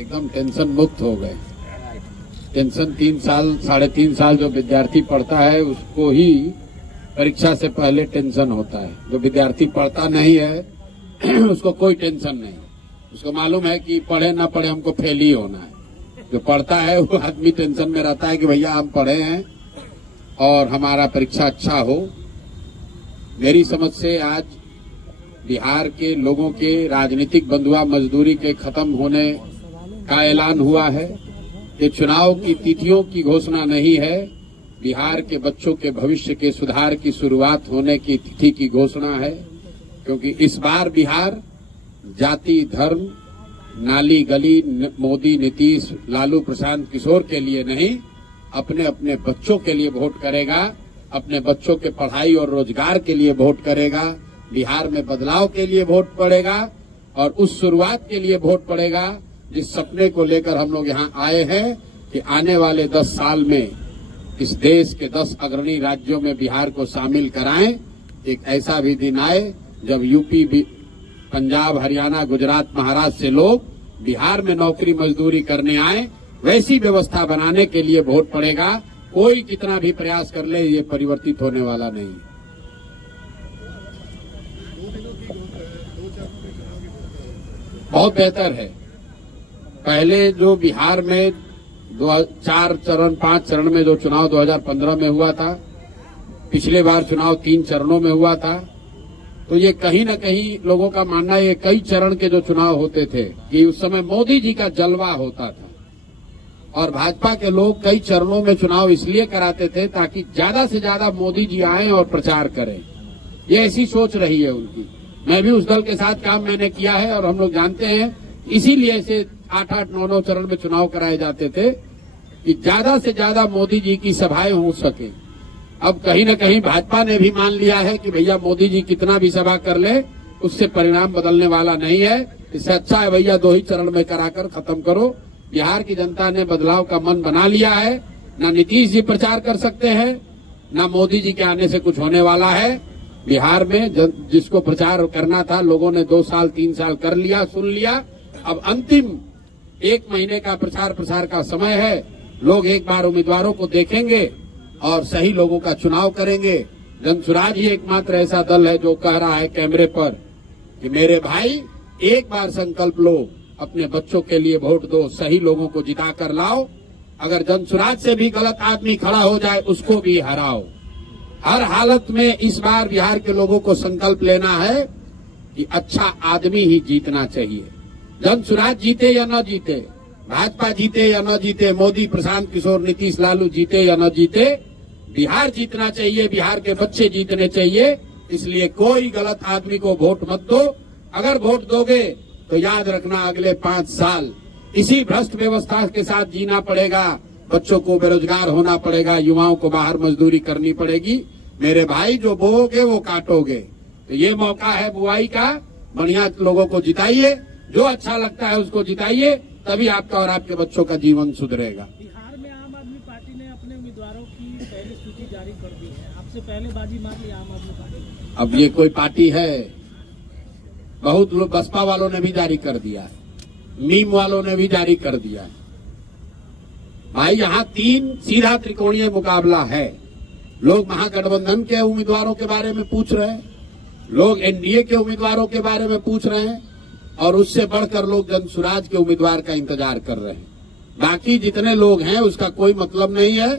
एकदम टेंशन मुक्त हो गए। टेंशन 3 साल 3.5 साल जो विद्यार्थी पढ़ता है उसको ही परीक्षा से पहले टेंशन होता है। जो विद्यार्थी पढ़ता नहीं है उसको कोई टेंशन नहीं। उसको मालूम है कि पढ़े ना पढ़े हमको फेल ही होना है। जो पढ़ता है वो आदमी टेंशन में रहता है कि भैया हम पढ़े हैं और हमारा परीक्षा अच्छा हो। मेरी समझ से आज बिहार के लोगों के राजनीतिक बंधुआ मजदूरी के खत्म होने का ऐलान हुआ है। ये चुनाव की तिथियों की घोषणा नहीं है, बिहार के बच्चों के भविष्य के सुधार की शुरुआत होने की तिथि की घोषणा है। क्योंकि इस बार बिहार जाति, धर्म, नाली गली, मोदी, नीतीश, लालू, प्रशांत किशोर के लिए नहीं, अपने अपने बच्चों के लिए वोट करेगा। अपने बच्चों के पढ़ाई और रोजगार के लिए वोट करेगा। बिहार में बदलाव के लिए वोट पड़ेगा और उस शुरुआत के लिए वोट पड़ेगा जिस सपने को लेकर हम लोग यहाँ आए हैं कि आने वाले 10 साल में इस देश के 10 अग्रणी राज्यों में बिहार को शामिल कराएं। एक ऐसा भी दिन आए जब यूपी, पंजाब, हरियाणा, गुजरात, महाराष्ट्र से लोग बिहार में नौकरी मजदूरी करने आए। वैसी व्यवस्था बनाने के लिए वोट पड़ेगा। कोई कितना भी प्रयास कर ले ये परिवर्तित होने वाला नहीं। बहुत बेहतर है। पहले जो बिहार में 4 चरण 5 चरण में जो चुनाव 2015 में हुआ था, पिछले बार चुनाव 3 चरणों में हुआ था, तो ये कहीं न कहीं लोगों का मानना है ये कई चरण के जो चुनाव होते थे कि उस समय मोदी जी का जलवा होता था और भाजपा के लोग कई चरणों में चुनाव इसलिए कराते थे ताकि ज्यादा से ज्यादा मोदी जी आए और प्रचार करें। ये ऐसी सोच रही है उनकी। मैं भी उस दल के साथ काम मैंने किया है और हम लोग जानते हैं इसीलिए ऐसे 8-8, 9-9 चरण में चुनाव कराए जाते थे कि ज्यादा से ज्यादा मोदी जी की सभाएं हो सके। अब कहीं न कहीं भाजपा ने भी मान लिया है कि भैया मोदी जी कितना भी सभा कर ले उससे परिणाम बदलने वाला नहीं है। इससे अच्छा है भैया 2 ही चरण में कराकर खत्म करो। बिहार की जनता ने बदलाव का मन बना लिया है। ना नीतीश जी प्रचार कर सकते हैं, ना मोदी जी के आने से कुछ होने वाला है। बिहार में जिसको प्रचार करना था लोगों ने 2 साल 3 साल कर लिया, सुन लिया। अब अंतिम 1 महीने का प्रसार का समय है। लोग एक बार उम्मीदवारों को देखेंगे और सही लोगों का चुनाव करेंगे। जनसुराज ही एकमात्र ऐसा दल है जो कह रहा है कैमरे पर कि मेरे भाई एक बार संकल्प लो, अपने बच्चों के लिए वोट दो, सही लोगों को जिता कर लाओ। अगर जनसुराज से भी गलत आदमी खड़ा हो जाए उसको भी हराओ। हर हालत में इस बार बिहार के लोगों को संकल्प लेना है कि अच्छा आदमी ही जीतना चाहिए। जनसुराज जीते या न जीते, भाजपा जीते या न जीते, मोदी, प्रशांत किशोर, नीतीश, लालू जीते या न जीते, बिहार जीतना चाहिए, बिहार के बच्चे जीतने चाहिए। इसलिए कोई गलत आदमी को वोट मत दो। अगर वोट दोगे तो याद रखना अगले 5 साल इसी भ्रष्ट व्यवस्था के साथ जीना पड़ेगा। बच्चों को बेरोजगार होना पड़ेगा, युवाओं को बाहर मजदूरी करनी पड़ेगी। मेरे भाई जो बोओगे वो काटोगे। तो ये मौका है बुआई का। बढ़िया लोगों को जिताइए, जो अच्छा लगता है उसको जिताइए, तभी आपका और आपके बच्चों का जीवन सुधरेगा। बिहार में आम आदमी पार्टी ने अपने उम्मीदवारों की पहली सूची जारी कर दी है। आपसे पहले बाजी मार ली आम आदमी पार्टी। अब ये कोई पार्टी है? बहुत लोग बसपा वालों ने भी जारी कर दिया है, मीम वालों ने भी जारी कर दिया है। भाई यहाँ 3 सीधा त्रिकोणीय मुकाबला है। लोग महागठबंधन के उम्मीदवारों के बारे में पूछ रहे हैं, लोग एनडीए के उम्मीदवारों के बारे में पूछ रहे हैं और उससे बढ़कर लोग जनसुराज के उम्मीदवार का इंतजार कर रहे हैं। बाकी जितने लोग हैं उसका कोई मतलब नहीं है।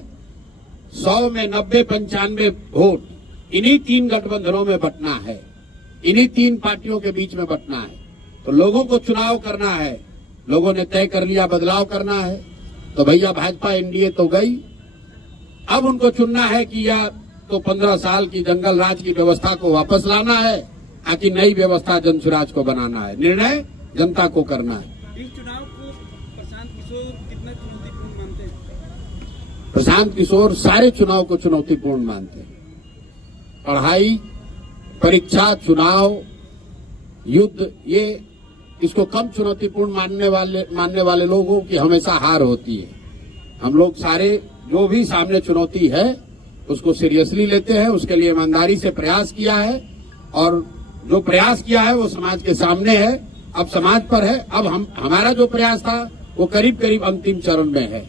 100 में 90-95 वोट इन्हीं 3 गठबंधनों में बंटना है, इन्हीं 3 पार्टियों के बीच में बंटना है। तो लोगों को चुनाव करना है। लोगों ने तय कर लिया बदलाव करना है, तो भैया भाजपा एनडीए तो गई। अब उनको चुनना है कि या तो 15 साल की जंगल राज की व्यवस्था को वापस लाना है, ताकि नई व्यवस्था जनसुराज को बनाना है। निर्णय जनता को करना है। इस चुनाव को प्रशांत किशोर कितना चुनौतीपूर्ण मानते हैं? प्रशांत किशोर सारे चुनाव को चुनौतीपूर्ण मानते हैं। पढ़ाई, परीक्षा, चुनाव, युद्ध, ये इसको कम चुनौतीपूर्ण मानने वाले लोगों की हमेशा हार होती है। हम लोग सारे जो भी सामने चुनौती है उसको सीरियसली लेते हैं, उसके लिए ईमानदारी से प्रयास किया है और जो प्रयास किया है वो समाज के सामने है। अब समाज पर है। अब हमारा जो प्रयास था वो करीब करीब अंतिम चरण में है।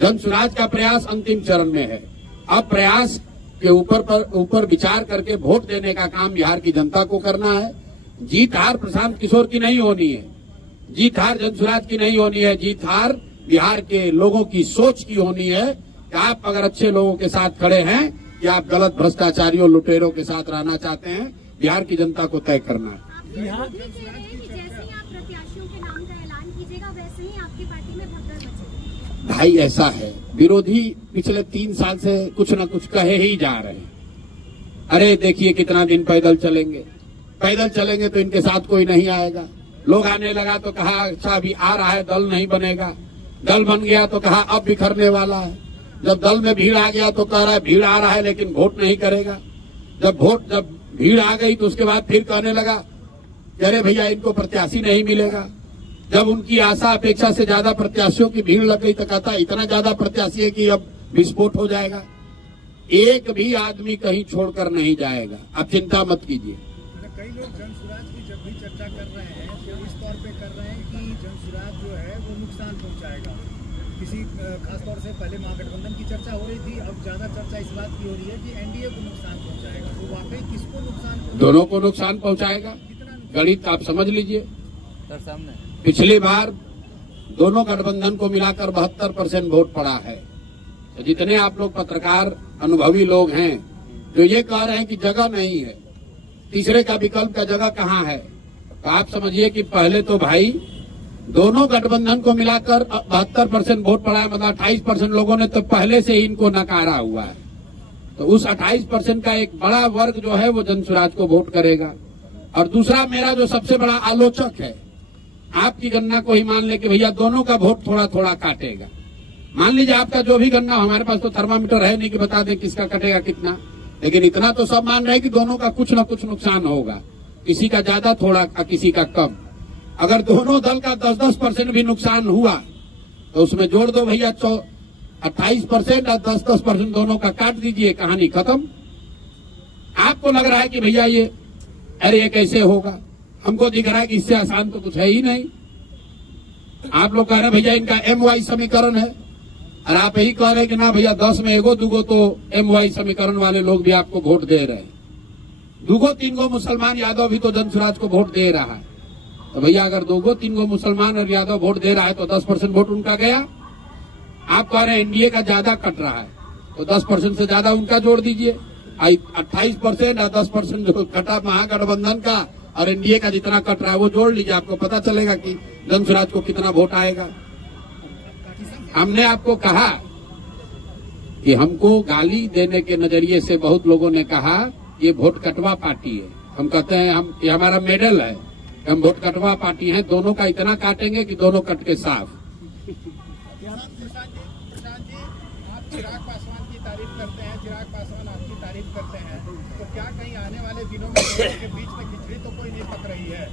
जन सुराज का प्रयास अंतिम चरण में है। अब प्रयास के ऊपर विचार करके वोट देने का काम बिहार की जनता को करना है। जीत हार प्रशांत किशोर की नहीं होनी है, जीत हार जन सुराज की नहीं होनी है, जीत हार बिहार के लोगों की सोच की होनी है कि आप अगर अच्छे लोगों के साथ खड़े हैं कि आप गलत भ्रष्टाचारियों लुटेरों के साथ रहना चाहते हैं, बिहार की जनता को तय करना है। बिहार जैसे ही आप प्रत्याशियों के नाम का ऐलान कीजिएगा वैसे ही आपकी पार्टी में भगदड़ मचेगी। भाई ऐसा है, विरोधी पिछले 3 साल से कुछ न कुछ कहे ही जा रहे हैं। अरे देखिए कितना दिन पैदल चलेंगे, पैदल चलेंगे तो इनके साथ कोई नहीं आएगा। लोग आने लगा तो कहा अच्छा अभी आ रहा है, दल नहीं बनेगा। दल बन गया तो कहा अब बिखरने वाला है। जब दल में भीड़ आ गया तो कह रहा है भीड़ आ रहा है लेकिन वोट नहीं करेगा। जब भीड़ आ गई तो उसके बाद फिर कहने लगा अरे भैया इनको प्रत्याशी नहीं मिलेगा। जब उनकी आशा अपेक्षा से ज्यादा प्रत्याशियों की भीड़ लग गई तो कहता इतना ज्यादा प्रत्याशी है कि अब विस्फोट हो जाएगा। एक भी आदमी कहीं छोड़कर नहीं जाएगा, आप चिंता मत कीजिए। कई लोग जनसुराज की जब भी चर्चा कर रहे हैं तो इस तौर पे कर रहे हैं कि जनसुराज जो है वो नुकसान पहुंचाएगा। किसी खासतौर से पहले महागठबंधन की चर्चा हो रही थी, अब ज्यादा चर्चा इस बात की हो रही है कि एनडीए को नुकसान पहुंचाएगा। तो वाकई किसको नुकसान? दोनों को नुकसान पहुंचाएगा। गणित आप समझ लीजिए, सामने पिछली बार दोनों गठबंधन को मिलाकर 72% वोट पड़ा है। तो जितने आप लोग पत्रकार अनुभवी लोग हैं जो ये कह रहे हैं कि जगह नहीं है, तीसरे का विकल्प का जगह कहाँ है, तो आप समझिए कि पहले तो भाई दोनों गठबंधन को मिलाकर 72% वोट पड़ा है, मतलब 28% लोगों ने तो पहले से ही इनको नकारा हुआ है। तो उस 28% का एक बड़ा वर्ग जो है वो जनसुराज को वोट करेगा। और दूसरा मेरा जो सबसे बड़ा आलोचक है, आपकी गणना को ही मान ले कि भैया दोनों का वोट थोड़ा थोड़ा काटेगा। मान लीजिए आपका जो भी गणना, हमारे पास तो थर्मामीटर है नहीं कि बता दें किसका कटेगा कितना, लेकिन इतना तो सब मान रहे हैं कि दोनों का कुछ न कुछ नुकसान होगा, किसी का ज्यादा थोड़ा किसी का कम। अगर दोनों दल का 10-10% भी नुकसान हुआ तो उसमें जोड़ दो भैया 28% और 10-10% दोनों का काट दीजिए, कहानी खत्म। आपको लग रहा है कि भैया ये अरे ये कैसे होगा, हमको दिख रहा है कि इससे आसान तो कुछ है ही नहीं। आप लोग कह रहे हैं भैया इनका MY समीकरण है, और आप यही कह रहे हैं कि ना भैया 10 में एगो दूगो तो MY समीकरण वाले लोग भी आपको वोट दे रहे हैं। 2-3 मुसलमान यादव भी तो जनसुराज को वोट दे रहा है। तो भैया अगर 2-3 मुसलमान और यादव वोट दे रहा है तो 10% वोट उनका गया। आप कह रहे हैं एनडीए का ज्यादा कट रहा है तो 10% से ज्यादा उनका जोड़ दीजिए। 28% और 10% जो कटा महागठबंधन का और एनडीए का जितना कट रहा है वो जोड़ लीजिए, आपको पता चलेगा कि जनसुराज को कितना वोट आएगा। हमने आपको कहा कि हमको गाली देने के नजरिए से बहुत लोगों ने कहा ये वोट कटवा पार्टी है। हम कहते हैं हम ये हमारा मेडल है, हम वोट कटवा पार्टी हैं, दोनों का इतना काटेंगे कि दोनों कट के साफ। प्रशांत जी, आप चिराग पासवान की तारीफ करते हैं, चिराग पासवान आपकी तारीफ करते हैं, तो क्या कहीं आने वाले दिनों में दोनों के बीच में खिचड़ी तो कोई नहीं पक रही है?